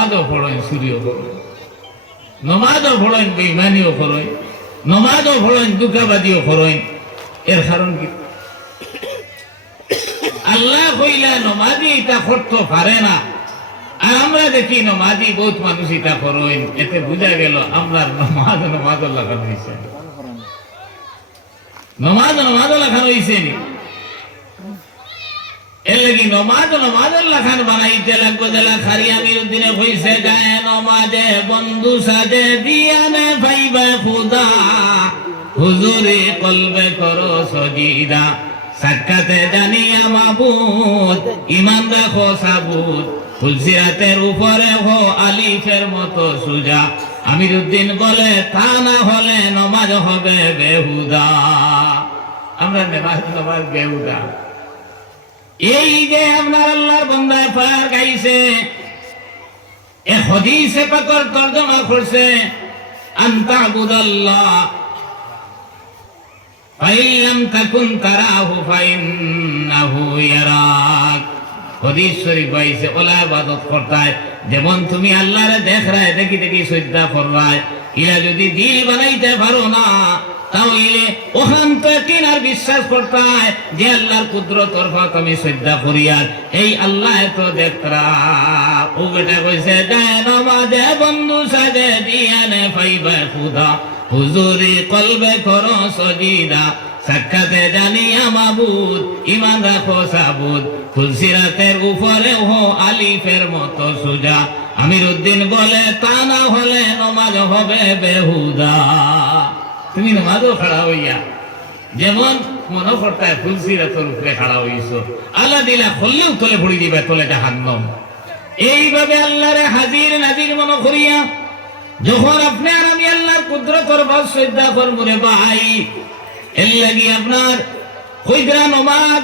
নমাজও পড়েন চুরিও করেন, নমাজও পড়েন বেইমানিও করেন, নমাজও পড়েন দুঃখাবাদিও করেন। এর কারণ কি? আল্লাহ কইলা নমাজি এটা করতে পারে না, আর আমরা দেখি নমাজি বহুত মানুষ এটা করেন। এতে বোঝা গেল আমরা নমাজ লাগানো হয়েছে, নমাজ লাগানো হয়েছে নি। এর লাগি নমাজ লাখান বানাইতে লাগবো। জেলা খারি আমির উদ্দিনে হইছে যায় নমাজে বন্ধু সাজে দিয়ানে ভাইবা খুদা, হুজুরে কলবে করো সজিদা, সাক্ষাতে জানিয়া মাবুদ, ইমান রাখো সাবুদ, ফুলসিরাতের উপরে হো আলিফের মতো সুজা। আমির উদ্দিন বলে তা না হলে নমাজ হবে বেহুদা। আমরা নমাজ বেহুদা। এই যে আপনার আল্লাহর বান্দা পাক গাইছে, এ হাদিসে পাকের তরজমা করছে আনতাবুদাল্লাহ ফাইল্লাম তাকুন তারাহু ফাইন্নাহু ইয়ারাক। হাদিস শরীফ গাইছে ওলা ইবাদত করতায় যেমন তুমি আল্লাহরে দেখরায়, দেখি দেখি সজদা কররায়। ইলা যদি দিল বানাইতে পারো না তাহলে ওখান থেকে আর বিশ্বাস করতায় যে আল্লাহর কুদরতর ফাত আমি সজদা করি, আর এই আল্লাহ তো দেখরা। ও বেটা কইছে যায় নমাজে বন্ধু সাজে দিয়ানে পাইবা খুদা, হুজুরি কলবে করো সজিদা, সাক্ষাতে জানিয়া মাবুদ, ইমান রাখো সাবুদ, ফুলসিরাতের উপরে হো আলিফের মতো সুজা। আমির উদ্দিন বলে তা না হলে নমাজ হবে বেহুদা। তুমি নমাজও খাড়া হইয়া যেমন মনে করতায় ফুলসিরাতের উপরে খাড়া হইছো, আল্লাহ দিলা খুললেও তলে ভরি দিবে, তলে জাহান্নাম। এইভাবে আল্লাহরে হাজির নাজির মনে করিয়া যখন আপনি আর আমি আল্লাহর কুদরতের ভাব শ্রদ্ধা করবো রে ভাই, এর লাগি আপনার কইদরা নমাজ,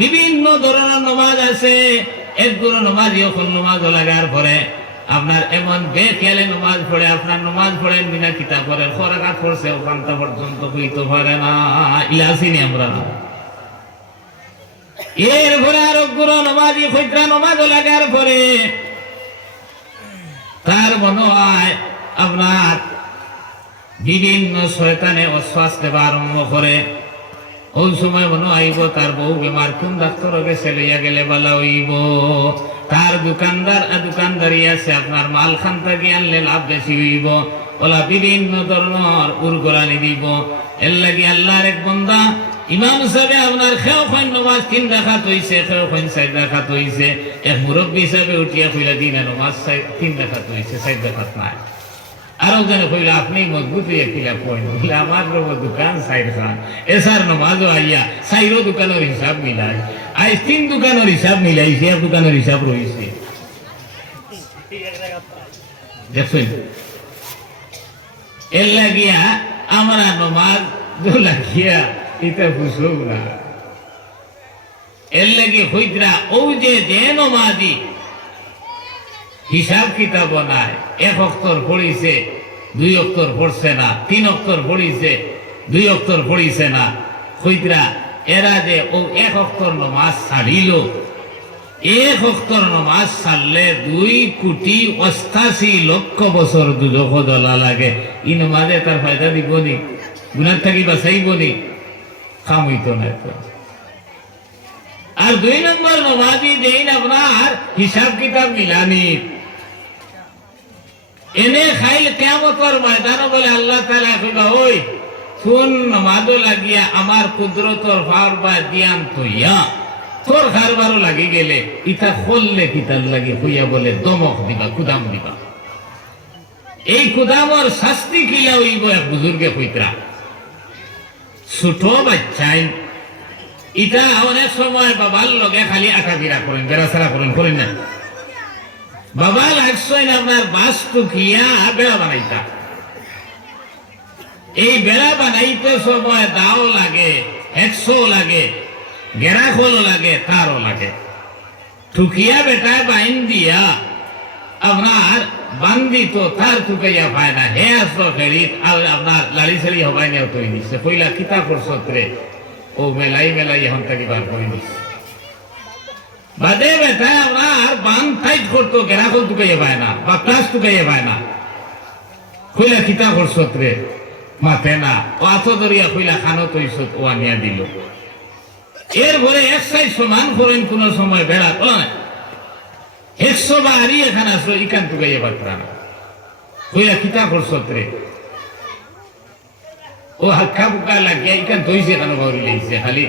বিভিন্ন ধরনের নমাজ আছে। একগুলো নমাজ যখন নমাজ লাগার পরে আপনার এমন বেখেয়ালে নমাজ পড়ে, আপনার নমাজ পড়েন বিনা কিতাব করেন, খরাকাত পড়ছে ওখানটা পর্যন্ত হইতে পারে না, ইলাসিনি আমরা। এরপরে আর একগুলো নমাজি কইদরা নমাজ লাগার পরে তার মনে হয় আপনার বিভিন্ন শয়তানে অশ্বাস দেওয়া আরম্ভ করে। ওই সময় মনে হইব তার বউ বেমার, কোন ডাক্তার গেছে লইয়া গেলে বলা হইব। তার দোকানদারি আছে, আপনার মাল খান থাকি আনলে লাভ বেশি হইব, ওলা বিভিন্ন ধরনের উর্গোরানি দিব। এর লাগি আল্লাহর এক বান্দা ইমাম সাহেব আপনার খেও খান নমাজ 3 রাকাত হইছে, খেও খান 4 রাকাত হইছে। এক মুরব্বী হিসাবে উঠিয়া কইলা দিনা নমাজ 3 রাকাত হইছে, 4 রাকাত নাই। আরো জানে কইলা আপনি মজবুত হইয়া কিলা কইন, বলে আমার দোকান 4 খান, এসার নমাজও আইয়া 4 দোকানের হিসাব মিলাই, আজ 3 দোকানের হিসাব মিলাইছে, এক দোকানের হিসাব রয়েছে। দেখছেন, এর লাগিয়া আমরা নমাজ লাগিয়া এটা বুঝব না। এর লাগে হইতরা ও যে নমাজি হিসাব কিতাব নাই, 1 অক্ষর পড়িছে 2 অক্ষর পড়ছে না, 3 অক্ষর পড়িছে 2 অক্ষর পড়িছে না, হইতরা এরা যে ও 1 অক্ষর নমাজ ছাড়িল, 1 অক্ষর নমাজ ছাড়লে 2,88,00,000 বছর দুজখ জ্বলা লাগে। ই নমাজে তার ফায়দা দিব নি, গুনার থাকি বাঁচাইব নি? খামইতো না। আর 2 নম্বর নমাজি যেইন আপনার হিসাব কিতাব মিলানি, এনে খাইল কিয়ামতের ময়দানে বলে আল্লাহ তাআলা কইবা ওই শুন নমাজ লাগিয়া আমার কুদরতর ফারবা দিয়ান তইয়া তোর খারবারও লাগি গেলে ইটা খললে কিতার লাগি হইয়া বলে দমক দিবা, কুদাম দিবা। এই কুদামর শাস্তি কিলা হইব এক বুজুর্গে কইতরা, ছোট বাচ্চাই ইটা অনেক সময় বাবার লগে খালি আঁকাবিরা করেন, বেড়াছাড়া করেন না। বাবা লাগছে না আপনার বাস্তু কিয়া বেড়া বানাইতা, এই বেড়া বানাইতে সময় দাও লাগে, 100 লাগে, গেরা খোল লাগে, তারও লাগে। ঠুকিয়া বেটা বাইন দিয়া আপনার বান্দি তো তার ঠুকাইয়া পায় না, হে আসলো ফেরিত আর আপনার লাড়ি সাড়ি হবাই নিয়ে তৈরি দিচ্ছে। কইলা কিতা করছত্রে ও মেলাই এখন তাকে বার করে দিচ্ছে। বাদে বেটা আমরা আর বান টাইট করতো গেরাকল টুকাইয়ে পায় না বা ক্লাস টুকাইয়ে পায় না কইলা কিতা করছত রে মাথে না ও আতো দরিয়া কইলা খানো তৈছত ও আনিয়া দিল এরপরে এক সাইড সমান করেন কোন সময় বেড়া তো না 100 বাড়ি এখানে আসলো ইকান টুকাইয়ে পাত্রা না কইলা কিতা করছত রে ও হাক্কা বুকা লাগিয়া ইকান তৈছে কেন বাউরি লাগছে খালি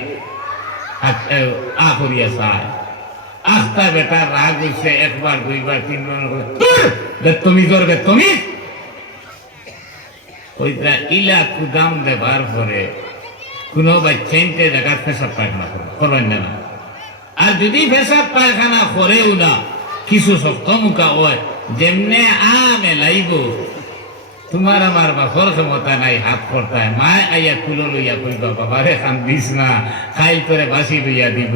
করিয়া চায় আস্তা বেটা রাগ হইছে একবার দুইবার তিনবার তুমি করবে তুমি ওইটা ইলা কুদাম দেবার পরে কোনো বাচ্চাইনতে দেখা পেশাব পায়খানা করবেন না আর যদি পেশাব পায়খানা করেও না কিছু শক্ত মুখা হয় যেমনে মেলাইব তোমার আমার বাপর ক্ষমতা নাই হাত করতায় মায় আইয়া কুলো লইয়া কইবা বাবারে খান দিস না খাইল তোরে বাসি লইয়া দিব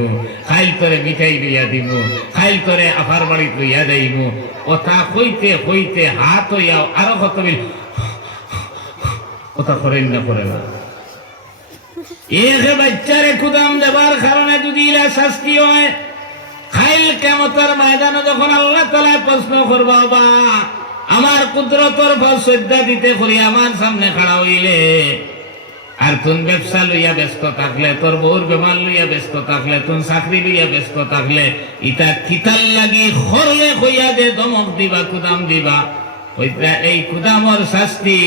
খাইল তোরে মিঠাই লইয়া দিব খাইল তোরে আফার বাড়িত লইয়া যাইব কথা কইতে কইতে হাত হইয়াও আরো কত বিল কথা করেন না করে না একে বাচ্চারে কুদাম দেবার কারণে যদি ইলা শাস্তি হয় খাইল কেমতের ময়দানে যখন আল্লাহ তাআলা প্রশ্ন করবা বা আমার কুদরতর ভাব শ্রদ্ধা দিতে করি আমার সামনে খাড়া হইলে আর তুন ব্যবসা লইয়া ব্যস্ত থাকলে তোর বউর বেমার লইয়া ব্যস্ত থাকলে তুন চাকরি লইয়া ব্যস্ত থাকলে ইটা কিতাল লাগি খরলে কইয়া দে দমক দিবা কুদাম দিবা ওইটা এই কুদামর শাস্তি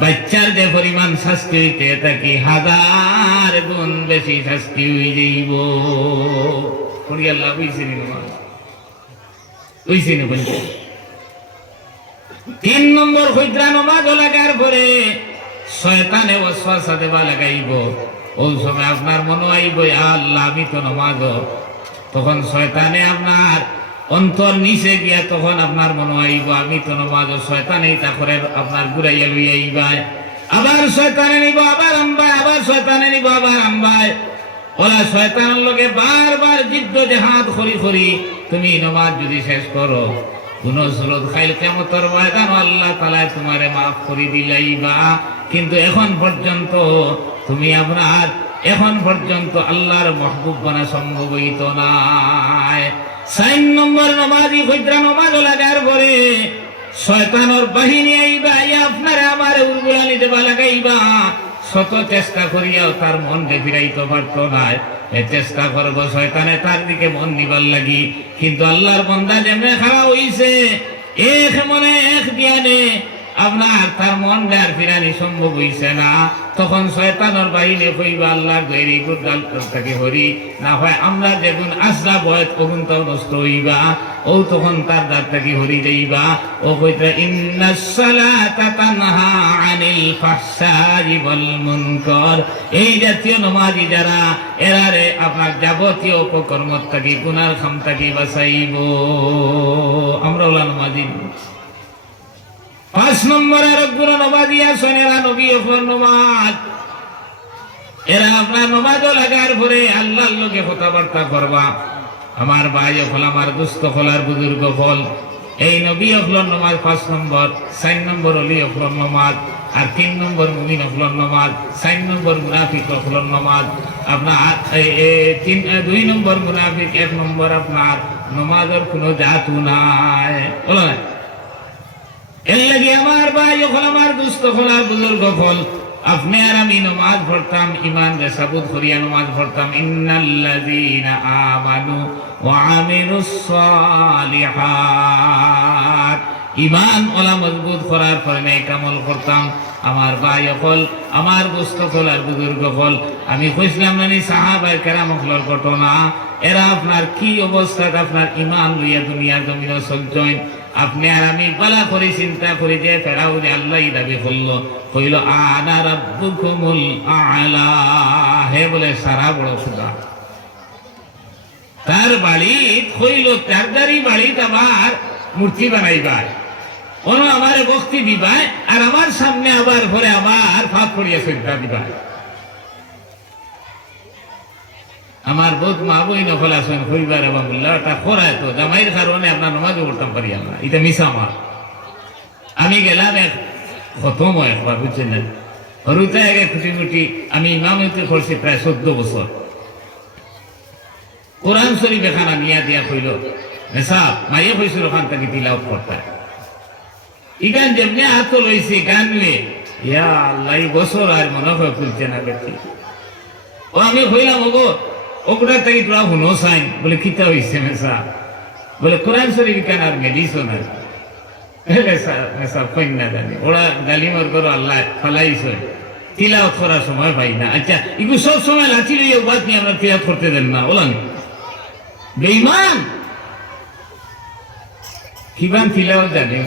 বাচ্চার যে পরিমাণ শাস্তি হইতে থাকি 1000 গুণ বেশি শাস্তি হয়ে যাইব আল্লাহ বুঝছেন বুঝছেন বলছে 3 নম্বর হইত্রা নমাজ লাগার পরে শয়তানে ওয়াসওয়াসা দেবা লাগাইব ওই সময় আপনার মনে আইব আল্লাহ আমি তো নমাজ তখন শয়তানে আপনার অন্তর নিচে গিয়া তখন আপনার মনে আইব আমি তো নমাজ শয়তানে তা করে আপনার ঘুরাইয়া লইয়া আইবায় আবার শয়তানে নিব আবার আম্বায় আবার শয়তানে নিব আবার আম্বায় ওরা শয়তানের লগে বারবার জিদ্দ জেহাদ করি করি তুমি নমাজ যদি শেষ করো কোন সুরত খাইল কিয়ামতের ময়দান আল্লাহ তাআলা তোমারে maaf করে দিলাইবা কিন্তু এখন পর্যন্ত তুমি আপনার এখন পর্যন্ত আল্লাহর মাহবুব বানা সম্ভব হইতো না 4 নম্বর নামাজি কইরা নামাজ লাগার পরে শয়তানের বাহিনী আইবা আপনারে আমারে উরগুলানি দেবা লাগাইবা শত চেষ্টা করিয়াও তার মন ফিরাইতে পারতো না চেষ্টা করবো শয়তানে তার দিকে মন নিবার লাগি কিন্তু আল্লাহর বান্দা যেমনে খারাপ হইছে এক মনে এক জ্ঞানে আপনার তার মন আর ফিরানি সম্ভব হইছে না তখন শয়তানের বাহিনী কইবা আল্লাহর গৈরি গুদাল থেকে হরি না হয় আমরা যেগুন আসলা বয়ত ওগুন তো নষ্ট হইবা ও তখন তার দাঁত থেকে হরি যাইবা ও কইতা ইন্নাস সালাতা তানহা আনিল ফাহশাই ওয়াল মুনকার এই জাতীয় নামাজি যারা এরারে আপনার যাবতীয় অপকর্ম থেকে গুনার খাম থেকে বাঁচাইব আমরা ওলা নামাজি 5 নম্বরের গুণ নামাজি আছেন এরা নবী ওপর নামাজ এরা আপনার নামাজ লাগার পরে আল্লাহর লগে কথাবার্তা করবা আমার ভাই হল আমার দুস্থ হলার বুজুর্গ হল এই নবী হল নামাজ 5 নম্বর 4 নম্বর অলি হল নামাজ আর 3 নম্বর মুমিন হল নামাজ 4 নম্বর মুনাফিক হল নামাজ আপনার 2 নম্বর মুনাফিক 1 নম্বর আপনার নামাজের কোনো জাতু নাই বলো না এর লাগি আমার ভাই হল আমার দুস্থ হলার বুজুর্গ হল আপনি আর আমি নামাজ পড়তাম ইমান রে সাবুত করিয়া নামাজ পড়তাম ইন্নাল্লাযীনা আমানু ওয়া আমিলুস সালিহাত ইমান ওলা মজবুত করার পরে নেক আমল করতাম আমার ভাই হল আমার দুস্থ হলার বুজুর্গ হল আমি কইছিলাম নানি সাহাবায়ে কেরাম হলর ঘটনা এরা আপনার কি অবস্থায় আপনার ইমান লইয়া দুনিয়ার জমিনে চলছেন আপনি আর আমি বলা করে চিন্তা করে যে ফেরাউন আল্লাহ দাবি করলো কইল আনা রাব্বুকুমুল আ'লা হে বলে সারা বড় খুদা তার বাড়ি কইল তার বাড়ি আবার মূর্তি বানাইবা ওনো আমারে বক্তি দিবা আর আমার সামনে আবার ঘরে আমার ফাঁক করিয়া চিন্তা দিবা আমার বোধ মা বই নকল আসেন হইবার এবং তা খোরায় তো জামাইয়ের কারণে আপনার নমাজও করতাম পারি আমরা এটা মিশা আমার আমি গেলাম এক প্রথম একবার বুঝছেন না হরুতে আগে খুঁটি খুঁটি আমি ইমামতি করছি প্রায় 14 বছর কোরআন শরীফ এখানে নিয়া দিয়া কইল মেসাব মাইয়ে কইছিল ওখান থেকে তিলাওয়াত করতে ইগান যেমনি হাত লইছি গান নিয়ে ইয়া আল্লাহ এই বছর আর মনে হয় খুলছে না বেশি ও আমি কইলাম ওগো ওগুলা থেকে তোরা হুনো সাইন বলে কিতা হইছে মেসাব বলে কোরআন শরীফ কেন আর মেডিসো না মেসাব কইন না জানি ওরা গালিমর করো আল্লাহ ফালাইছে তিলাওয়াত করার সময় পাই না আচ্ছা এগুলো সব সময় লাঠি লইয়া বাদ নিয়ে আমরা তিলাওয়াত করতে দেন না ওলান বেঈমান কিবান তিলাওয়াত জানে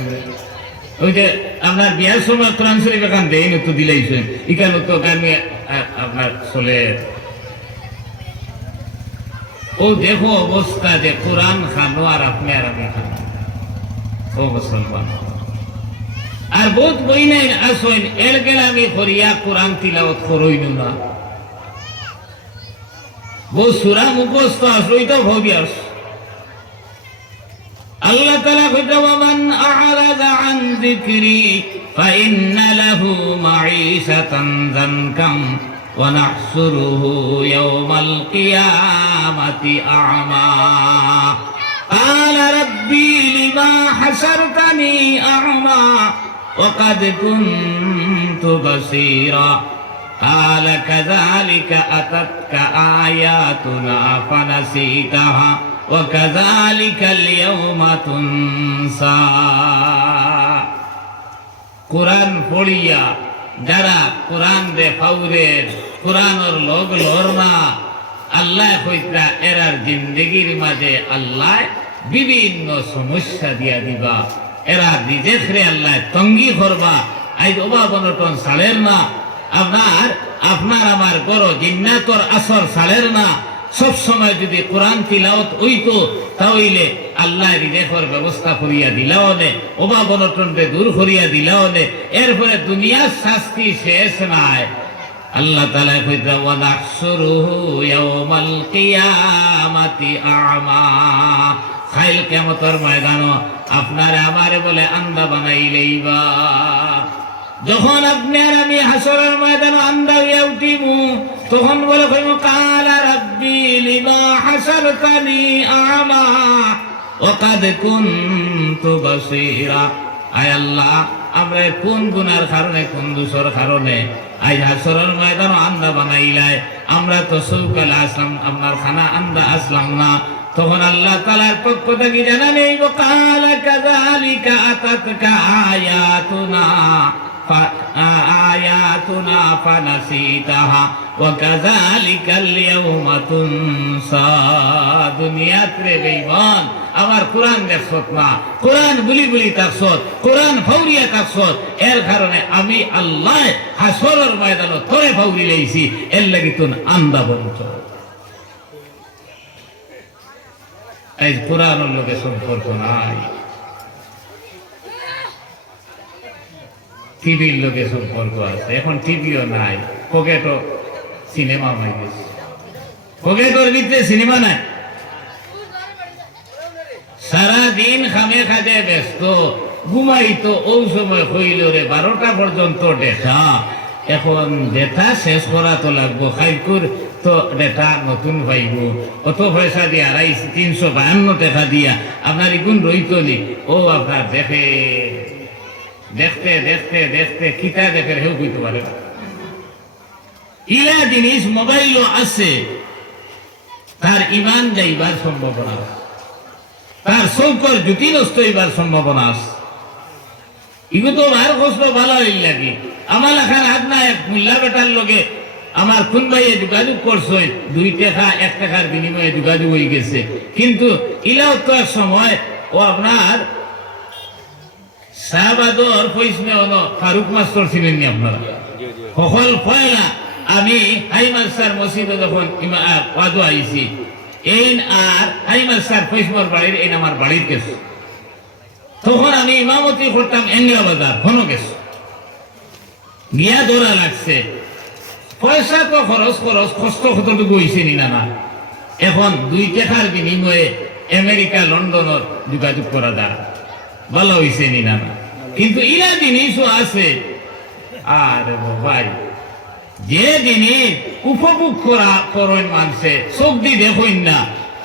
ওই যে আপনার বিয়ার সময় কোরআন শরীফ এখান দেন তো দিলাইছেন এখানে তো গানে আপনার চলে ও দেখো অবস্থা যে কোরআন খানো আর আপনি আর আমি খানো ও মুসলমান আর বহুত বই নাই আসইন এর গেলে আমি করিয়া কোরআন তিলাওয়াত করইনু না বহু সূরা মুখস্থ আসই তো ভবিয়াস আল্লাহ তাআলা কইতা ওয়ামান আ'রাযা আন যিকরি ফাইন্না লাহু মাঈশাতান যানকাম ওয়া নাহশুরুহু ইয়াওমাল কিয়ামাতি আ'মা ক্বালা রাব্বি লিমা হাশারতানি আ'মা ওয়া ক্বাদ কুনতু বাসীরা ক্বালা কাযালিকা আতাতকা আয়াতুনা ফানাসীতাহা وكذلك اليوم تنسى কুরআন পড়িয়া যারা কুরআন দে ফাউরের কুরআনের লগ লরনা আল্লাহ কইতা এরার জিন্দেগির মাঝে আল্লাহ বিভিন্ন সমস্যা দিয়া দিবা এরা নিজেরে আল্লাহ তঙ্গি করবা আইজ অভাব অনটন সালের না আপনার আমার গরো জিন্নাতর আসর সালের না সব সময় যদি কোরআন তিলাওয়াত হইতো তাহলে আল্লাহ রিজেকের ব্যবস্থা করিয়া দিলাও নে অভাব অনটনকে দূর করিয়া দিলাও নে এরপরে দুনিয়ার শাস্তি শেষ নাই আল্লাহ তাআলা কইতা ওয়া নাহশুরুহু ইয়াওমাল কিয়ামাতি আ'মা খাইল কিয়ামতের ময়দানে আপনারে আমারে বলে আন্ধা বানাইলেইবা যখন আপনি আর আমি হাসরের ময়দানে আন্ধা হইয়া উঠিমু তখন বলে কইমু ক্বালা রাব্বি লিমা হাশারতানি আ'মা ওয়া ক্বাদ কুনতু বাসীরা আয় আল্লাহ আমরা কোন গুনার কারণে কোন দোষের কারণে আজ হাসরের ময়দানে আন্ধা বানাইলাই আমরা তো সৌকালে আসলাম আপনার খানা আন্ধা আসলাম না তখন আল্লাহ তাআলার পক্ষ থেকে জানালে ক্বালা কাযালিকা আতাতকা আয়াতুনা আয়াতুনা ফানাসিতাহা ওয়া কাযালিকাল ইয়াওমা তুনসা দুনিয়াতে বেঈমান আমার কোরআন দেখছত না কোরআন বুলি বুলি তাকছত কোরআন ফাউরিয়া তাকছত এর কারণে আমি আল্লাহ হাসরের ময়দানে তোরে ফাউরি লইছি এর লাগি তুন আন্দা বলত এই কোরআনের লগে সম্পর্ক নাই টিভির লোকের সম্পর্ক আছে এখন টিভিও নাই পকেটও সিনেমা হয়ে গেছে পকেটের ভিতরে সিনেমা নাই সারাদিন খামে খাজে ব্যস্ত ঘুমাইতো ওই সময় হইল রে 12টা পর্যন্ত ডেটা এখন ডেটা শেষ করা তো লাগবো খাইকুর তো ডেটা নতুন পাইব অত পয়সা দিয়ে 352 টাকা দিয়া আপনার ইগুন রইত নি ও আপনার দেখে দেখতে দেখতে দেখতে কিতা দেখে হেউ কইতে পারে ইলা জিনিস মোবাইলও আছে তার ইমান যাইবার সম্ভাবনা তার চৌকর জুতি নষ্ট হইবার সম্ভাবনা আছে ইগো তো আর কষ্ট ভালো হইল লাগি আমার এখানে হাত না এক মুল্লা বেটার লগে আমার কোন ভাইয়ে যোগাযোগ করছে 2 টাকা 1 টাকার বিনিময়ে যোগাযোগ হয়ে গেছে কিন্তু ইলাও তো এক সময় ও আপনার শাহবাদর ফইসমে হলো ফারুক মাস্টার ছিলেন নি আপনারা সকল পয়লা আমি হাইমাল স্যার মসজিদে যখন ওয়াজু আইছি এই আর হাইমাল স্যার ফইসমর বাড়ির এই আমার বাড়ির গেছে তখন আমি ইমামতি করতাম এঙ্গলা বাজার হনো গেছে গিয়া দৌড়া লাগছে পয়সা তো খরচ কষ্ট কতটুকু হয়েছে নি না এখন 2 টাকার বিনিময়ে আমেরিকা লন্ডনের যোগাযোগ করা যায় ভালো হয়েছে নি না কিন্তু ইরা জিনিসও আছে আর ভাই যে জিনিস উপভোগ করেন মানুষে চোখ দিয়ে দেখেন না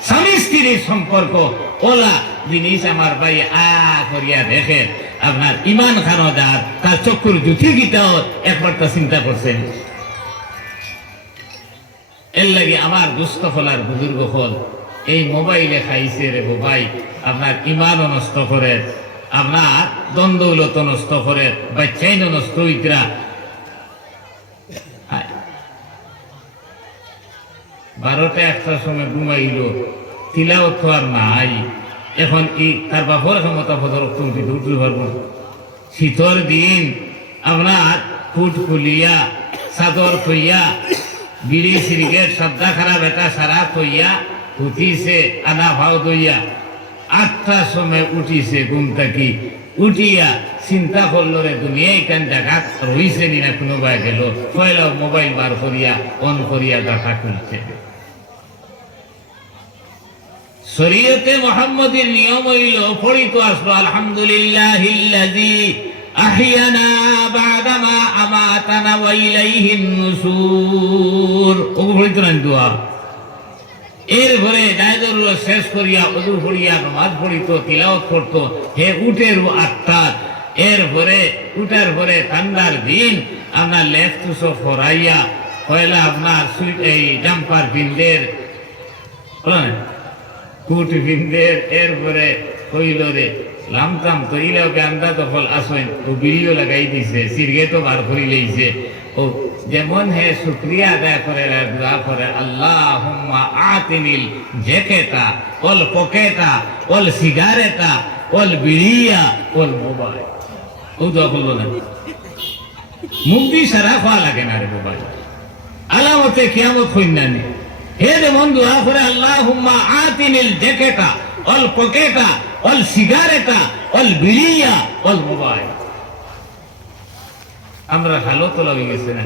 স্বামী স্ত্রীর সম্পর্ক ওলা জিনিস আমার ভাই করিয়া দেখে আপনার ইমান খানদার তার চক্ষুর জুথি গীতাও একবার তা চিন্তা করছেন। এর লাগে আমার দুস্থ ফলার বুজুর্গ ফল এই মোবাইলে খাইছে রে ভাই, আপনার ইমানও নষ্ট করে, আপনার দ্বন্দ্বৌলত নষ্ট করে, বাচ্চাইনও নষ্ট হইতরা। 12টা 1টার সময় ঘুমাইল, তিলাওয়াত তো আর নাই। এখন তার বাপর ক্ষমতা ফদর তুমি উঠতে পারবো। শীতর দিন আপনার ফুট খুলিয়া চাদর থইয়া বিড়ি সিগারেট সদ্দা খারাপ এটা সারা থইয়া উঠিছে আনা ভাও দইয়া 8টার সময় উঠিছে ঘুম থাকি, উঠিয়া চিন্তা করলো রে দুনিয়ায় কেন জায়গা রইছে নি না কোনো বাই গেল, পয়লা মোবাইল বার করিয়া অন করিয়া ডাটা খুলছে। শরীয়তে মুহাম্মদের নিয়ম হইল পড়িত আসলো আলহামদুলিল্লাহিল্লাযী আহিয়ানা বাদামা আমাতানা ওয়া ইলাইহিন নুশুর। ও পড়িত না দোয়া। এরপরে দায়দুর শেষ করিয়া ওযু পড়িয়া নামাজ পড়িত, তিলাওয়াত করত। হে উঠের 8টা, এরপরে উঠার পরে ঠান্ডার দিন আপনার লেফট ফরাইয়া পয়লা আপনার এই জাম্পার বিন্দের কুট বিন্দের, এরপরে কইল রে লামতাম তো ইলাকে আন্দা দখল আসেন ও বিড়িও লাগাই দিছে, সিরগেটও বার করি লইছে। ও যেমন হে শুকরিয়া আদায় করে দোয়া করে আল্লাহুম্মা আতিনিল জেকেটা ওল পকেটা ওল সিগারেটা ওল বিড়িয়া ওল মোবাইল। ও দোয়া করলো না, মুক্তি সারা খাওয়া লাগে না রে মোবাইল, আলামতে কিয়ামত হইন না। হে যেমন দোয়া করে আল্লাহুম্মা আতিনিল জেকেটা ওল পকেটা ওল সিগারেটা ওল বিড়িয়া ওল মোবাইল। আমরা ভালো তোলা হয়ে গেছে না,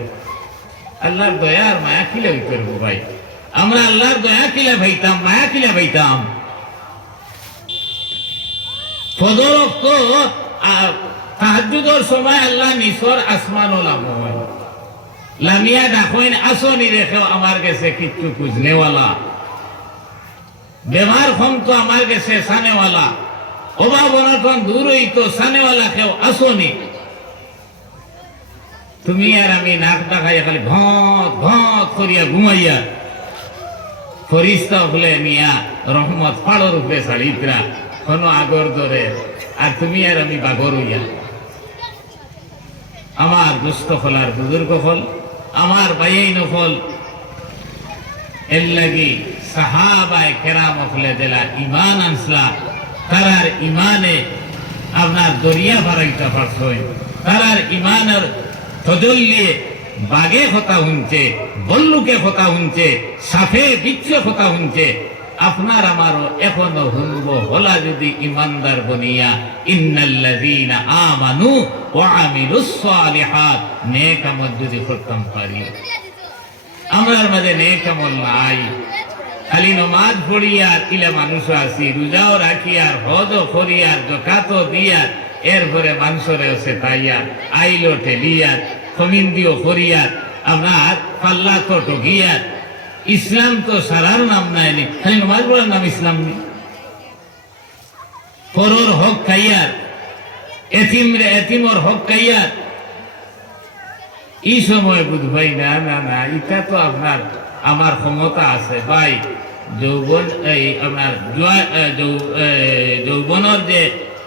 আল্লাহর দয়ার মায়া কিলা হইতে ভাই, আমরা আল্লাহর দয়া কিলা ভাইতাম, মায়া কিলা ভাইতাম। ফজর ওয়াক্ত তাহাজ্জুদের সময় আল্লাহ নিসর আসমান লামিয়া ডাকইন আসনি রেখেও আমার কাছে কিচ্ছু খুঁজনেওয়ালা, বেমার কম তো আমার কাছে সানেওয়ালা, অভাব অনটন দূর হইতো সানেওয়ালা কেউ আসনি। তুমি আর আমি নাক ডাকাইয়া খালি ঘট ঘট করিয়া ঘুমাইয়া ফরিস্তা বলে নিয়া রহমত ফাড়র উপরে ছাড়িতরা কোনো আগর ধরে, আর তুমি আর আমি বাগর হইয়া। আমার দুস্থ ফল আর বুজুর্গ ফল, আমার ভাইয়াই নফল, এর লাগি সাহাবায়ে কেরাম ফলে দিলা ইমান আনসলা, তারার ইমানে আপনার দরিয়া ভারাইটা পারছই, তারার ইমানের তজল্লিয়ে বাগে কথা শুনছে, বল্লুকে কথা শুনছে, সাফে বিচ্ছে কথা শুনছে। আপনার আমারও এখনো শুনব হলা যদি ইমানদার বনিয়া ইন্নাল্লাযীনা আমানু ওয়া আমিলুস সালিহাত, নেক আমল যদি করতাম পারি। আমরার মাঝে নেক আমল নাই, খালি নমাজ পড়িয়ার ইলা মানুষ আছি, রোজাও রাখিয়ার, হজও করিয়ার, যাকাতও দিয়ার, এরপরে মানুষরে আছে তাইয়ার, আইলো ঠেলিয়ার, কমিন্দিও করিয়ার, আপনার পাল্লা তো টকিয়ার। ইসলাম তো সারার নাম নাইনি, খালি নমাজ পড়ার নাম ইসলাম নেই। পরর হক খাইয়ার, এতিমর হক খাইয়ার। এই সময় বুঝবাই না না না, এটা তো আপনার আমার ক্ষমতা আছে ভাই। যৌবন এই আপনার যৌবনের যে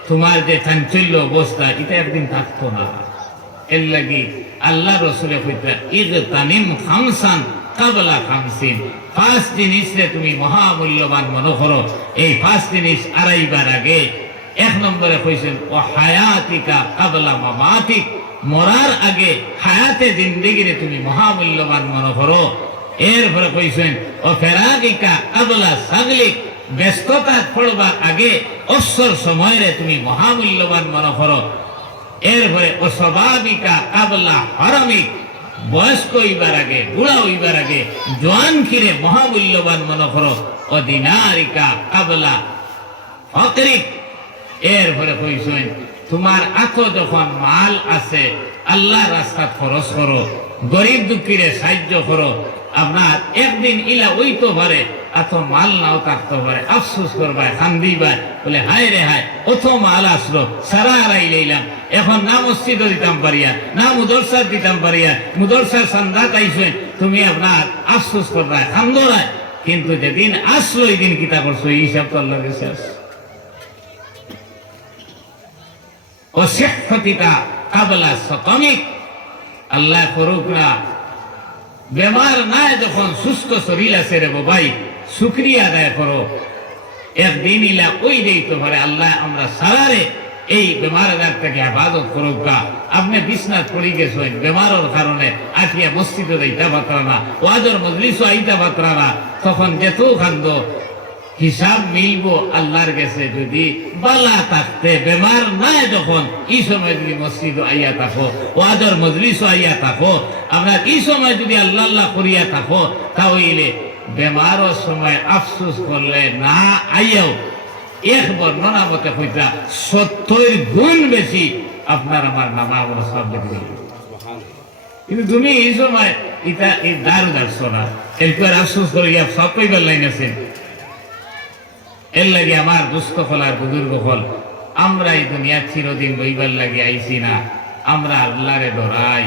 তোমার যে চাঞ্চল্য অবস্থা, এটা একদিন থাকতো না। এর লাগি আল্লাহ রসুলের কইতা ইগতানিম খামসান কাবলা খামসিন, 5 জিনিসে তুমি মহামূল্যবান মনে করো। এই 5 জিনিস আড়াইবার আগে 1 নম্বরে কইছেন ও হায়াতিকা কাবলা মামাতিক, মরার আগে হায়াতে জিন্দেগিরে তুমি মহামূল্যবান মনে করো। এরপরে কইছেন ও ফেরাগিকা কাবলা সাগলিক, ব্যস্ততা পড়বার আগে অবসর সময়ে তুমি মহামূল্যবান মনে করো। এরপরে ও স্বাভাবিকা কাবলা হরমিক, বয়স্ক হইবার আগে, বুড়া হইবার আগে জোয়ান খিরে মহামূল্যবান মনে করো। ও দিনারিকা কাবলা ফকরিক। এরপরে কইছেন তোমার এত যখন মাল আছে আল্লাহ রাস্তা খরচ করো, গরিব দুঃখীরে সাহায্য করো, আপনার একদিন ইলা ওইতো পারে এত মাল নাও থাকতে পারে, আফসোস করবায় খান্দিবায় বলে হায় রে হায় অত মাল আসলো সারা আড়াই লইলাম, এখন না মসজিদ দিতাম পারিয়া না মুদরসার দিতাম পারিয়া, মুদরসার সন্ধ্যা তাইছে তুমি আপনার আফসোস করবায় খান্দরায়, কিন্তু যেদিন আসলো এই দিন কিতা করছো এই হিসাব তো আল্লাহর কাছে আসছে। ও শেখতিকা কাবলা সকমিক, আল্লাহ করুক না বেমার নাই যখন সুস্থ শরীর আছে রে ভাই শুকরিয়া আদায় করো, একদিন ইলা ওই দিতে পারে আল্লাহ আমরা সারারে এই বেমার আজার থেকে হেফাজত করুক গা। আপনি বিছনাথ পড়ি গেছেন বেমারের কারণে আঠিয়া মসজিদে যাইতে পারতাম না, ওয়াজের মজলিসও আইতে পারতাম না, তখন যেত খান্দ হিসাব মিলবো আল্লাহর কাছে যদি বালা থাকতে বেমার নাই যখন এই সময় যদি মসজিদ আইয়া থাকো ওয়াজের মজলিসও আইয়া থাকো আপনার এই সময় যদি আল্লাহ আল্লাহ করিয়া থাকো তাহলে বেমারের সময় আফসোস করলে না আইয়াও এক বর্ণনা মতে হইতা 70 গুণ বেশি আপনার আমার নামা আমরা সব দেখি। কিন্তু তুমি এই সময় এটা এই দারু দাঁড়ছো না, এরপর আফসোস করিয়া সব কইবার লাইন আছে। এর লাগে আমার দুস্থ ফল আর বুজুর্গ ফল আমরা এই দুনিয়া চিরদিন বইবার লাগে আইছি না, আমরা আল্লাহরে ডরাই।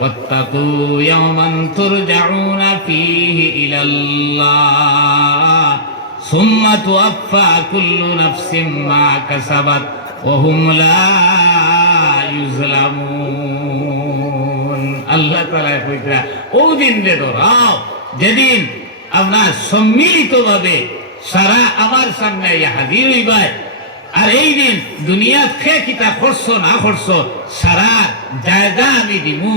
ওয়াত্তাকু ইয়াওমান তুরজাউনা ফীহি ইলাল্লাহ সুম্মা তুওয়াফা কুল্লু নাফসিম মা কাসাবাত ওয়া হুম লা ইউজলামুন। আল্লাহ তাআলা কইরা ও দিন রে ডরাও যেদিন আপনার সম্মিলিতভাবে সারা আমার সামনে হাজির হইবাই, আর এই দিন দুনিয়া খেয়ে কিতা করছো না করছো সারা জায়গা আমি দিমু,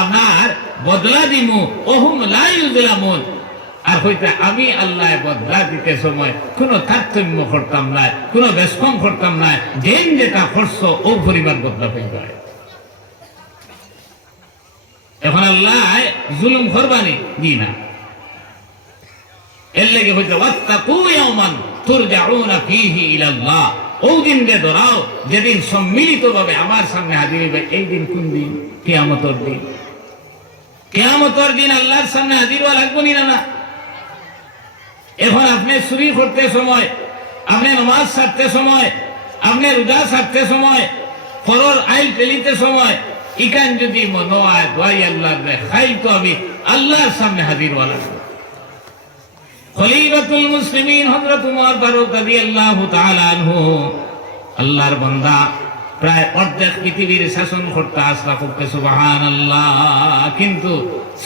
আপনার বদলা দিমু। ওহুম লা ইউজলামুন, আর হইতে আমি আল্লাহ বদলা দিতে সময় কোনো তারতম্য করতাম না, কোনো বেশকম করতাম না, যেন যেটা করছো ও পরিমাণ বদলা পাইবা। এখন আল্লাহ জুলুম করবানি দি না, এর লেগে হইতে ওয়াত্তাকু ইয়াওমান তুরজাউনা ফীহি ইলাল্লাহ, ওই দিন রে ডরাও যেদিন সম্মিলিতভাবে আমার সামনে হাজির হইবে। এই দিন কোন দিন? কিয়ামতের দিন। কিয়ামতের দিন আল্লাহর সামনে হাজির হওয়া লাগবে না? এখন আপনি চুরি করতে সময়, আপনি নামাজ ছাড়তে সময়, আপনি রোজা ছাড়তে সময়, ফরর আইল পেলিতে সময় ইকান যদি মনে হয় দোয়াই আল্লাহর রে খাই তো আমি আল্লাহর সামনে হাজির হওয়া লাগবে। খলিফাতুল মুসলিমিন হযরত উমর ফারুক রাদিয়াল্লাহু তাআলা আনহু আল্লাহর বান্দা, প্রায় অর্ধেক পৃথিবীর শাসন করতে আসরা করতে সুবহানাল্লাহ, কিন্তু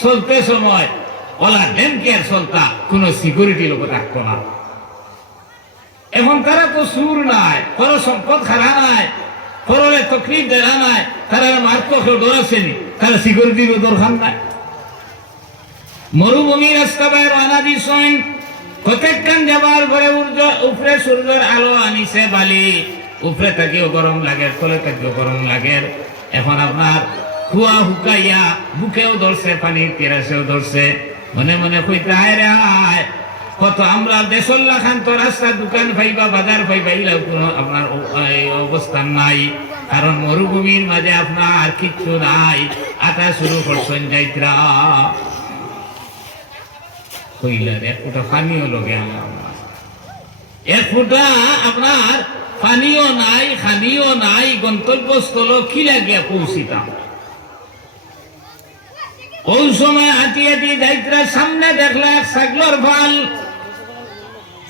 চলতে সময় ওলা ডেমকের চলতা কোনো সিকিউরিটি লোক থাকতো না। এখন তারা তো সুর নাই, কোনো সম্পদ খারা নাই, করলে তকলিফ দেরা নাই, তারা মারতো কেউ ডরাছেনি, তারা সিকিউরিটির দরকার নাই। মরুভূমি রাস্তা বাইর আনা দিছেন, প্রত্যেকখান যাবার ঘরে উপরে সূর্যের আলো আনিছে বালি, উপরে থাকিও গরম লাগে, তলে থাকিও গরম লাগে। এখন আপনার কুয়া হুকাইয়া বুকেও ধরছে, পানি তেরাসেও ধরছে, মনে মনে কইতে হায় রে হায়, কত আমরা দেশল্লা খান তো রাস্তা দোকান পাইবা বাজার পাইবা ইলা কোনো আপনার অবস্থান নাই, কারণ মরুভূমির মাঝে আপনার আর কিচ্ছু নাই। আটা শুরু করছেন যাইত্রা কইলার এক ফুটা পানিও লগে এক ফুটা আপনার পানিও নাই, খানিও নাই, গন্তব্যস্থল কি লাগিয়া পৌঁছিতাম। ওই সময় হাঁটি হাঁটি যাইত্রা সামনে দেখলা এক ছাগলর ভাল,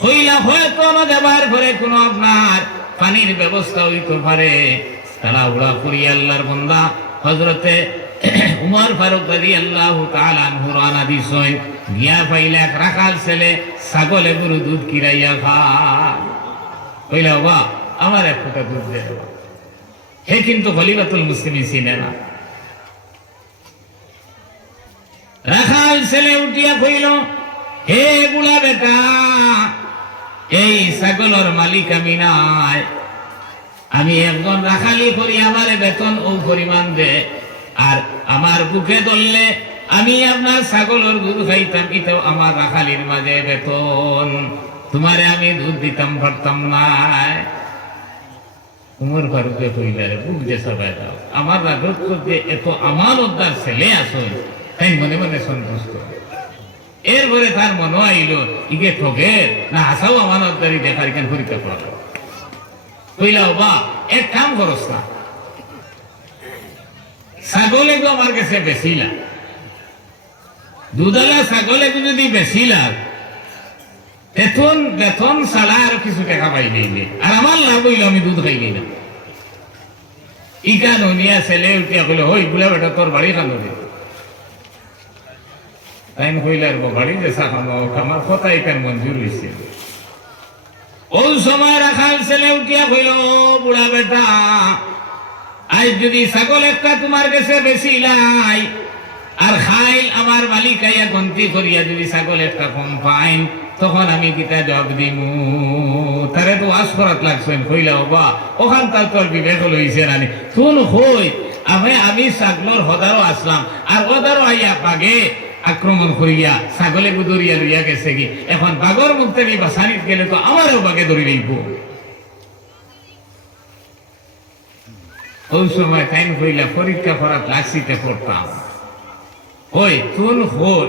হইলা হয়তো না যাবার পরে কোনো আপনার পানির ব্যবস্থা হইতে পারে। তারা উড়া করি আল্লাহর বান্দা হযরতে উমর ফারুক রাদিয়াল্লাহু তাআলা আনহু রানা দিছেন, গিয়া পাইলে এক রাখাল ছেলে ছাগলে গরু দুধ কিরাইয়া খায়। কইলা বাবা আমার এক ফোঁটা দুধ দে। হে কিন্তু খলিফাতুল মুসলিমিন চিনে না। রাখাল ছেলে উঠিয়া কইল, হে বুড়া বেটা, এই ছাগলের মালিক আমি নাই, আমি একজন রাখালি করি, আমার বেতন ও পরিমাণ দে, আর আমার বুকে ধরলে আমি আপনার ছাগলের দুধ খাইতাম, এটাও আমার রাখালির মাঝে বেতন, তোমারে আমি দুধ দিতাম পারতাম না। উমর ফারুকে কইলারে বুক যে সবাই দাও, আমার রাজত্ব যে এত আমার উদ্ধার ছেলে আসো, তাই মনে মনে সন্তুষ্ট। এরপরে তার মনে আইল ইকে ঠকে না হাসাও আমানতদারি দেখার এখানে পরীক্ষা করা কইলাও বা এক কাম করস না, ছাগলে তো আমার কাছে বেশিলা, দুধালা ছাগলে যদি বেশিলা বেতন ছাড়া আর কিছু টাকা পাইলে আর আমার লাভ হইল আমি দুধ খাইলি না। ইকান নিয়া ছেলে উঠিয়া কইল হই বুলা বেটা তোর বাড়ি খানো রে তাই কইলার বাড়ি যে সাখানো আমার কথা এখানে মঞ্জুর হয়েছে। ওই সময় রাখাল ছেলে উঠিয়া কইল বুড়া বেটা আজ যদি ছাগল একটা তোমার কাছে বেশি লাই আর খাইল আমার মালিক আইয়া গন্তি করিয়া যদি ছাগল একটা কম পাইন তখন আমি কিতা জব দিমু। তারে তো আশ করাত লাগছেন কইলা বাবা ওখান তার তোর বিবেক লইছে রানি তুন হই আমি ছাগলর হদারও আসলাম আর ওদারও আইয়া বাগে আক্রমণ করিয়া ছাগলে দরিয়া লইয়া গেছে কি এখন বাগর মুখ থেকে বাসানিত গেলে তো আমারও বাগে ধরি লইব। ওই সময় টাইম কইলা পরীক্ষা করাত লাগছিতে পড়তাম ওই তুন হই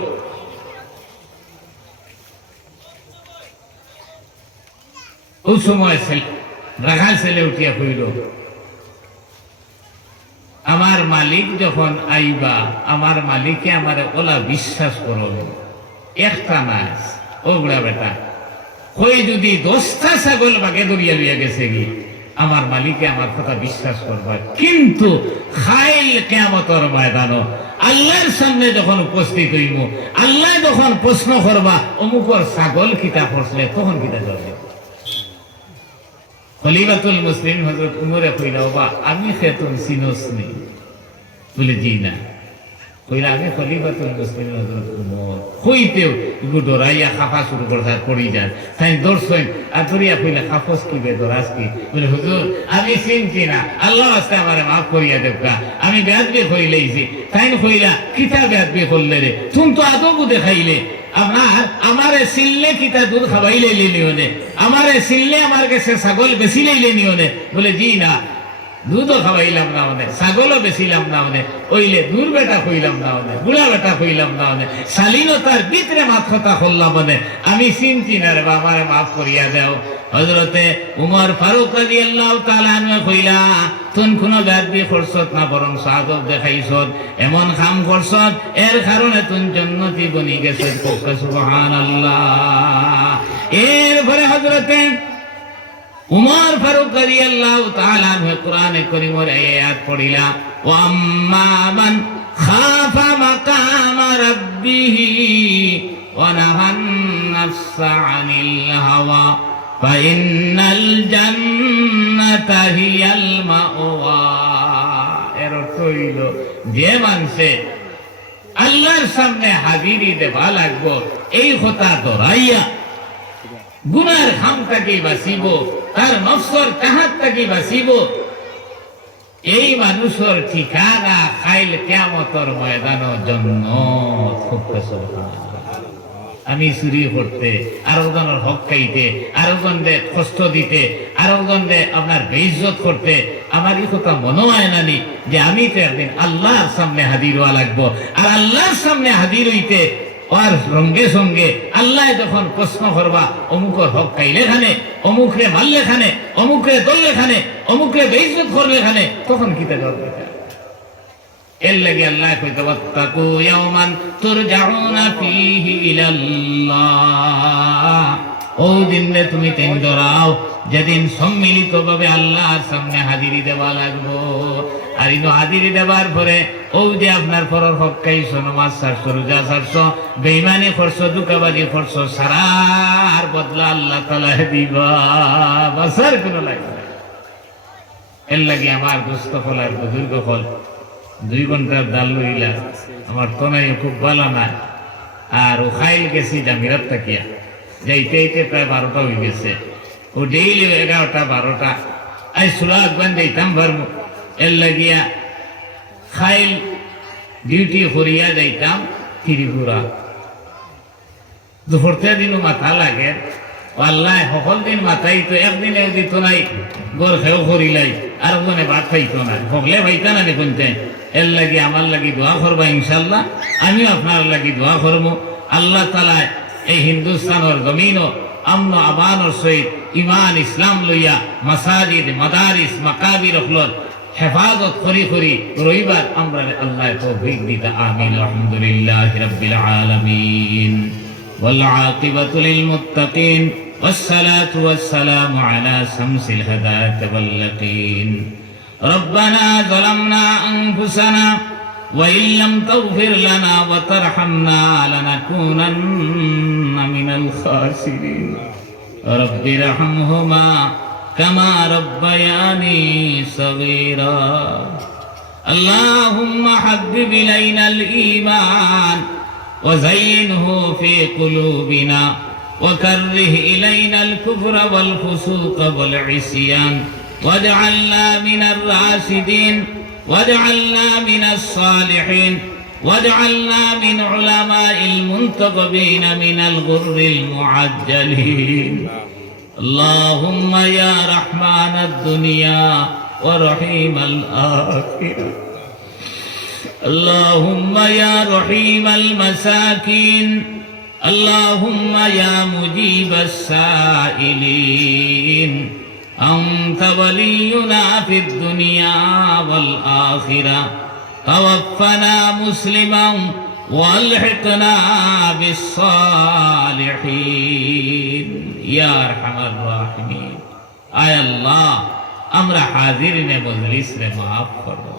ওই সময় রাখাল ছেলে উঠিয়া কইল আমার মালিক যখন আইবা আমার মালিকে আমার ওলা বিশ্বাস করো একটা মাছ ও বুড়া বেটা কই যদি 10টা ছাগল বাগে দরিয়া লইয়া গেছে কি আমার মালিকে আমার কথা বিশ্বাস করবা, কিন্তু খাইল কিয়ামতের ময়দানো আল্লাহর সামনে যখন উপস্থিত হইব আল্লাহ যখন প্রশ্ন করবা অমুকর ছাগল কিতা করছিলে তখন কিতা করবে। খলিফাতুল মুসলিম হযরত উমরে কইলা বাবা আমি খেতুন সিনোস নেই বলে জি না কইলা আমি খলিফাতুল মুসলিম হযরত উমর কইতেও ইগু ডরাইয়া খাফা শুরু করতে পড়ি যায় তাই দর্শন আতরিয়া কইলা খাফস কি বে দরাস কি বলে হুজুর আমি চিনছি না আল্লাহ আস্তে আমারে মাফ করিয়া দেবকা আমি বেয়াদবি কইলেইছি তাই কইলা কিতা বেয়াদবি করলে রে তুমি তো আদব দেখাইলে আমারে সিললে কিতা দুধ খাওয়াইলে নিওনে আমারে সিললে আমার কাছে ছাগল বেশি লইলে নিওনে বলে জি না দুধও খাওয়াইলাম না মানে ছাগলও বেছিলাম না মানে ওইলে দূর বেটা কইলাম না মানে বুড়া বেটা কইলাম না মানে শালীনতার ভিতরে মাথা করলাম মানে আমি চিনছি না রে আমারে মাফ করিয়া দাও। হযরতে উমর ফারুক রাদিয়াল্লাহু তাআলা আনহু কইলা তুন কোনো বেয়াদবি করছত না বরং সাদব দেখাইছত এমন কাম করছত এর কারণে তুন জান্নাতি বনি গেছে সুবহানাল্লাহ। এরপরে হযরতে উমর ফারুক রাদিয়াল্লাহু তাআলা আনহু কোরআনে কারীমের আয়াত পড়িলা ওয়া আম্মা মান খাফা মাকামা রাব্বিহি ওয়া নাহান নাফসা আনিল হাওয়া ফাইন্নাল জান্নাতা হিয়াল মাওয়া। এর অর্থ হইল যে মানুষে আল্লাহর সামনে হাজিরি দেবা লাগবো এই কথা ধরাইয়া গুনার খাম থেকে বাঁচিব তার নফসর কাহাত থেকে বাঁচিব এই মানুষের ঠিকানা খাইল কিয়ামতের ময়দানের জন্য। আমি চুরি করতে আরো জনের হক খাইতে আরো জনরে কষ্ট দিতে আরো জনরে আপনার বেইজ্জত করতে আমার এই কথা মনে হয় নানি যে আমি তো একদিন আল্লাহর সামনে হাজির হওয়া লাগবো আর আল্লাহর সামনে হাজির হইতে আর সঙ্গে সঙ্গে আল্লাহ যখন প্রশ্ন করবা অমুকের হক খাইলে খানে অমুকরে মারলে খানে অমুকরে দললে খানে অমুকরে বেইজ্জত করলে খানে তখন কিতা করবে। এর লাগি আল্লাহ কইতে ওয়াত্তাকু ইয়াওমান তুরজাউনা ফীহি ইলাল্লাহ ও দিনে তুমি তেন ডরাও যেদিন সম্মিলিতভাবে আল্লাহর সামনে হাজিরি দেওয়া লাগবো। আর ইনো হাজিরি দেওয়ার পরে ও যে আপনার পরর হক খাইছো নামাজ ছাড়ছো রোজা ছাড়ছো বেঈমানি করছো দুকাবাজি করছো সারার বদলা আল্লাহ তাআলা দিবা বাসার কোনো লাগবে না। এর লাগি আমার দুস্থ ফল আর বুজুর্গ ফল 2 ঘন্টার দাল লইলা আমার তনাই খুব ভালো না আর ও খাইল গেছি জামিরাত তাকিয়া যাইতে যাইতে প্রায় 12টা হয়ে গেছে ও ডেইলি 11টা 12টা আই সুলা একবার যাইতাম ভারমু এর লাগিয়া খাইল ডিউটি করিয়া যাইতাম ত্রিপুরা দুপুরতে দিনও মাথা লাগে আল্লাহ সকল দিন মাথাই তো একদিনে দিত নাই গড় খেয়েও করিলাই আর ওখানে ভাত খাইতো না ভগলে ভাইতা না দেখুনতে এর লাগি আমার লাগি দোয়া করবা ইনশাল্লাহ আমিও আপনার লাগি দোয়া করবো আল্লাহ তাআলা এই হিন্দুস্তানের জমিনও আমন আমানের সহিত ইমান ইসলাম লইয়া মাসাজিদ মাদারিস মাকাবির হলর হেফাজত করি করি রইবার আমরা আল্লাহ তৌফিক দিতা আমিন আলহামদুলিল্লাহি রাব্বিল আলামিন ওয়াল আকিবাতু লিল মুত্তাকিন والصلاة والسلام على شمس الهداة واليقين ربنا ظلمنا أنفسنا وإن لم تغفر لنا وترحمنا لنكونن من الخاسرين رب ارحمهما كما ربياني صغيرا اللهم حبب إلينا الإيمان وزينه في قلوبنا وكره إلينا الكفر والفسوق والعصيان واجعلنا من الراشدين واجعلنا من الصالحين واجعلنا من علماء المنتخبين من الغر المعجلين اللهم يا رحمن الدنيا ورحيم الآخرة اللهم يا رحيم المساكين اللهم يا مجيب السائلين أنت ولينا في الدنيا والآخرة توفنا مسلما والحقنا بالصالحين يا أرحم الراحمين آي الله আমরা হাজিরিনে মজলিস রে মাফ করো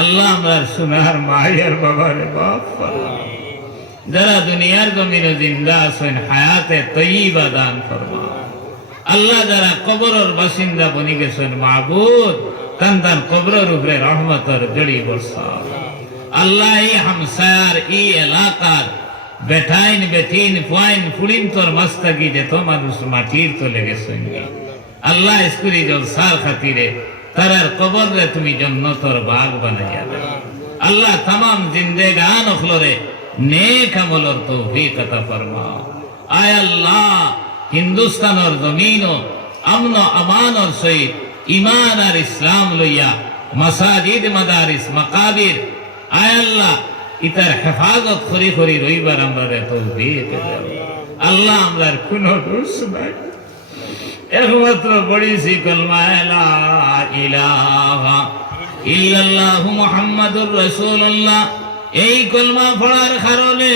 আল্লাহ আমরা সোনার মায়ের বাবারে মাফ করো যারা দুনিয়ার জমিনে জিন্দা আছেন হায়াতে তৈয়বা দান ফরমা আল্লাহ যারা কবরের বাসিন্দা বনি গেছেন মাবুদ তান কবরের উপরে রহমতের জড়ি বর্ষা আল্লাহ এই হামসার এই এলাকার বেটাইন বেটিন ফুয়াইন ফুড়িন তোর মাস্তাগি যেত মানুষ মাটির তলে গেছেন আল্লাহ স্কুরি জলসার খাতিরে তারার কবরে তুমি জান্নাতের বাগ বানাইয়া দাও আল্লাহ तमाम জিন্দেগান ওখলরে নেক আমলের তৌফিক আতা ফরমাও আয় আল্লাহ হিন্দুস্তানের জমিনও আমন আমানের সহিত ঈমান আর ইসলাম লইয়া মাসাজিদ মাদারিস মাকাবির আয় আল্লাহ ইতার হেফাজত করি করি রইবার আমরা তৌফিক দাও আল্লাহ আমরার কোনো দোষ নাই একমাত্র পড়িছি কলমা লা ইলাহা ইল্লাল্লাহু মুহাম্মাদুর রাসূলুল্লাহ এই কলমা পড়ার কারণে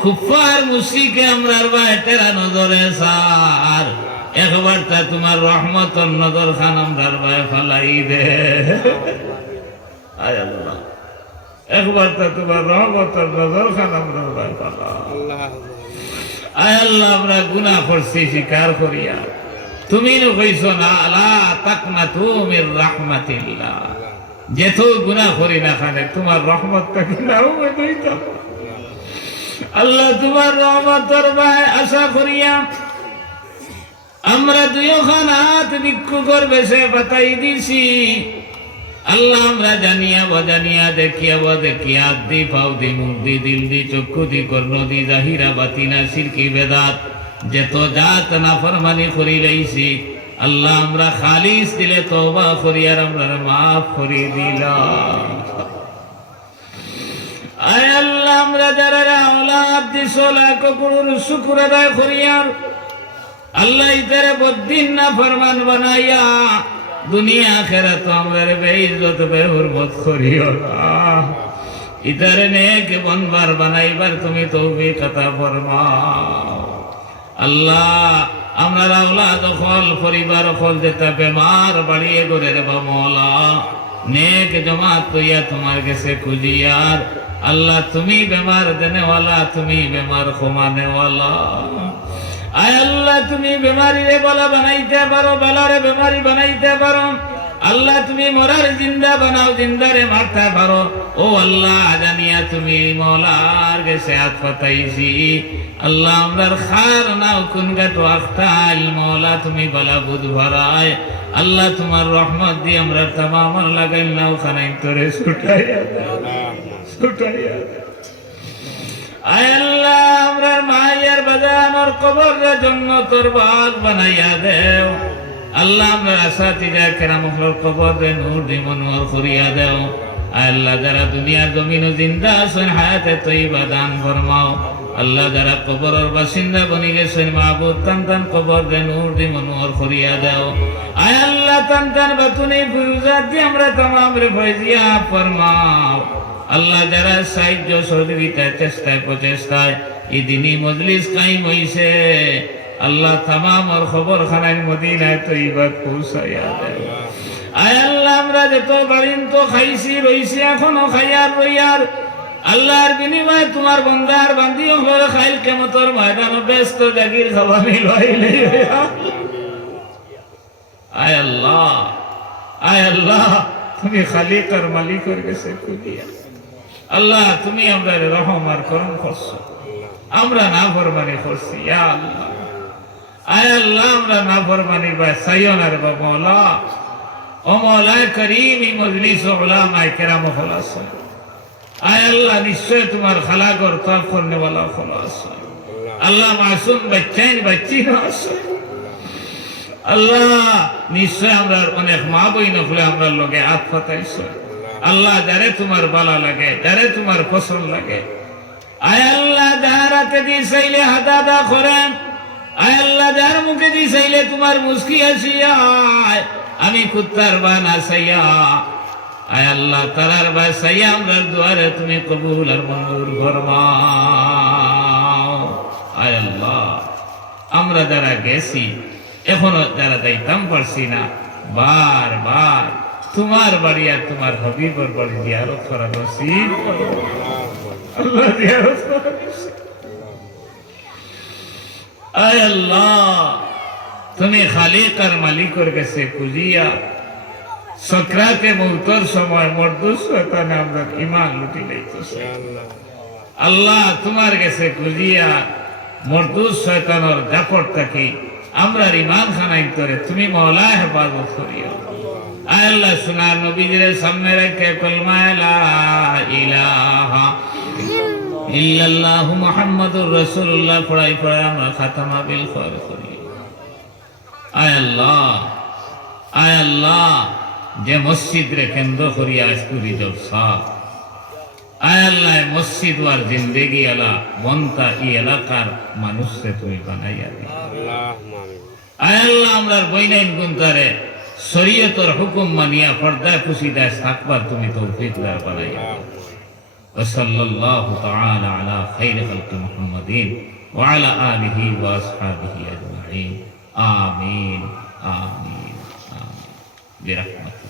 কুফার মুশরিকে আমরার বাইতেরা নজরে সার একবার তা তোমার রহমতের নজর খান আমরার বাই ফলাই দে আয় আল্লাহ একবার তা তোমার রহমতের নজর খান আমরার বাই ফলা আয় আল্লাহ আমরা গুনাহ করছি স্বীকার করিয়া তুমি কইছো না লা তাকনাতু মির রাহমাতিল্লাহ যেত গুনাহ করি না খানে তোমার রহমতটা কি নাও হইতো আল্লাহ তোমার রহমতের বাই আশা করিয়া আমরা দুইও খানাত ভিক্ষু করবে সে বাতাই দিছি আল্লাহ আমরা জানিয়া বজানিয়া দেখিয়া বদেখিয়া দি পাও দি মুখ দি দিল দি চক্ষু দি কর্ণ দি জাহিরা বাতিনা শিরকি বেদাত যেত জাত না ফরমানি করি লইছি আল্লাহ আমরা খালিস দিলে তওবা করি আর আমরা মাফ করে দিলাম আয় আল্লাহ আমরা যারা আওলাদ দিছো লাখ করুর শুকর আদায় করিয়া আল্লাহ ইতারে বদ্দিন না ফরমান বানাইয়া দুনিয়া আখিরাত আমরা বেইজ্জত বেহুরমত করিও না ইতারে নেক বনবার বানাইবার তুমি তৌফিক আতা ফরমাও আল্লাহ আমরা আওলাদ হল পরিবার হল যেটা বেমার বাড়িয়ে করে রে মওলা নেক জমাত কইয়া তোমার কাছে খুঁজিয়ার আল্লাহ তুমি বেমার দেনেওয়ালা তুমি বেমার ক্ষমানেওয়ালা আয় আল্লাহ তুমি বেমারি রে বলা বানাইতে পারো বালারে বেমারি বানাইতে পারো আল্লাহ তুমি মরার জিন্দা বানাও জিন্দারে মারতে পারো ও আল্লাহ জানিয়া তুমি মওলার কাছে হাত পাতাইছি আল্লাহ আমরার খার নাও কোন গাটো আখতাল মওলা তুমি বলা বুধ ভরায় আল্লাহ তোমার রহমত দিয়ে আমরা तमाम লাগাই নাও খানাই তোরে ছুটাইয়া ছুটাইয়া আয় আল্লাহ আমরার মায়ের বাজানোর কবরের জন্য তোর বাগ বানাইয়া দেও আল্লাহ আমরা আসাতিজা কেরামর কবরে নূর দি মনোর করিয়া দেও আল্লাহ যারা দুনিয়ার জমিন জিন্দা আছেন হায়াতে তৈবা দান ফরমাও আল্লাহ যারা কবরের বাসিন্দা বনি গেছেন মাহবুব টান টান কবর দে নূর দি মনোহর করিয়া দাও আয় আল্লাহ টান টান বাতুনি ফুজাত দি আমরা तमाम রে ফয়জিয়া ফরমাও আল্লাহ যারা সাহায্য সহযোগিতা চেষ্টায় প্রচেষ্টায় এই দিনই মজলিস কায়েম হইছে আল্লাহ तमाम ওর খবর খানায় মদিনায় তৈবা পৌঁছায়া দাও আয় আল্লাহ আমরা যত বাড়িন তো খাইছি রইছি এখনো খাইয়ার রইয়ার আল্লাহর বিনিময়ে তোমার বান্দার বান্দি হলে খাইল কিয়ামতের ময়দানে ব্যস্ত জাগির খাওয়ানি লইলে আয় আল্লাহ তুমি খালিক আর মালিকের কাছে কুলিয়া আল্লাহ তুমি আমরা রহম আর করম করছো আমরা নাফরমানি করছি ইয়া আল্লাহ আয় আল্লাহ আমরা নাফরমানি বা সাইয়নার বা মওলা ও মওলা করিম এই মজলিস উলামায়ে কেরাম খলাস আয় আল্লাহ নিশ্চয় তোমার খালাকর তাফ করনে वाला খলাস আল্লাহ মাসুম বাচ্চাইন বাচ্চি আছে আল্লাহ নিশ্চয় আমরা অনেক মা বইন হলে আমরা লগে হাত পাতাইছো আল্লাহ যারে তোমার ভালো লাগে যারে তোমার পছন্দ লাগে আয় আল্লাহ যারাতে দি চাইলে হাদাদা করেন আয় আল্লাহ যার মুখে দি চাইলে তোমার মুস্কি আসিয়া আমি কুত্তার বানা সাইয়া আয় আল্লাহ তারার বা সাইয়া আমরা দুয়ারে তুমি কবুল আর মঞ্জুর ফরমাও আয় আল্লাহ আমরা যারা গেছি এখনো যারা যাইতাম পারছি না বারবার তোমার বাড়ি আর তোমার হাবিবের বাড়ি জিয়ারত করা নসিব করো আল্লাহ জিয়ারত করো আয় আল্লাহ তুমি খালিক আর মালিকের কাছে খুঁজিয়া সকরাতে মৌতর সময় মরদুস শয়তানে আমরা ঈমান লুটি লইতেছি আল্লাহ তোমার কাছে খুঁজিয়া মরদুস শয়তানের জাফর থাকি আমরা ঈমান খানাই করে তুমি মওলা হেফাজত করিও আয় আল্লাহ সোনার নবীদের সামনে রেখে কলমা লা ইলাহা ইল্লাল্লাহু মুহাম্মাদুর রাসূলুল্লাহ পড়াই পড়াই আমরা খাতামা বিল খৈর করি আয় আল্লাহ যে মসজিদ রে কেন্দ্র করিয়া আজকুরি জলসা আয় আল্লাহ মসজিদ ওয়ার জিন্দেগি আলা বন্তা এই এলাকার মানুষকে তুমি বানাইয়া দিও আয় আল্লাহ আমরা বইনাইন গুনতারে শরীয়তের হুকুম মানিয়া পর্দা খুশিদায় থাকবার তুমি তৌফিক দাও বানাইয়া দিও ওয়াসাল্লাল্লাহু তাআলা আলা খাইরি খালকি মুহাম্মাদিন ওয়া আলা আলিহি ওয়া আসহাবিহি আজমাইন আমিন আমিন আমিন বিরহমাতিক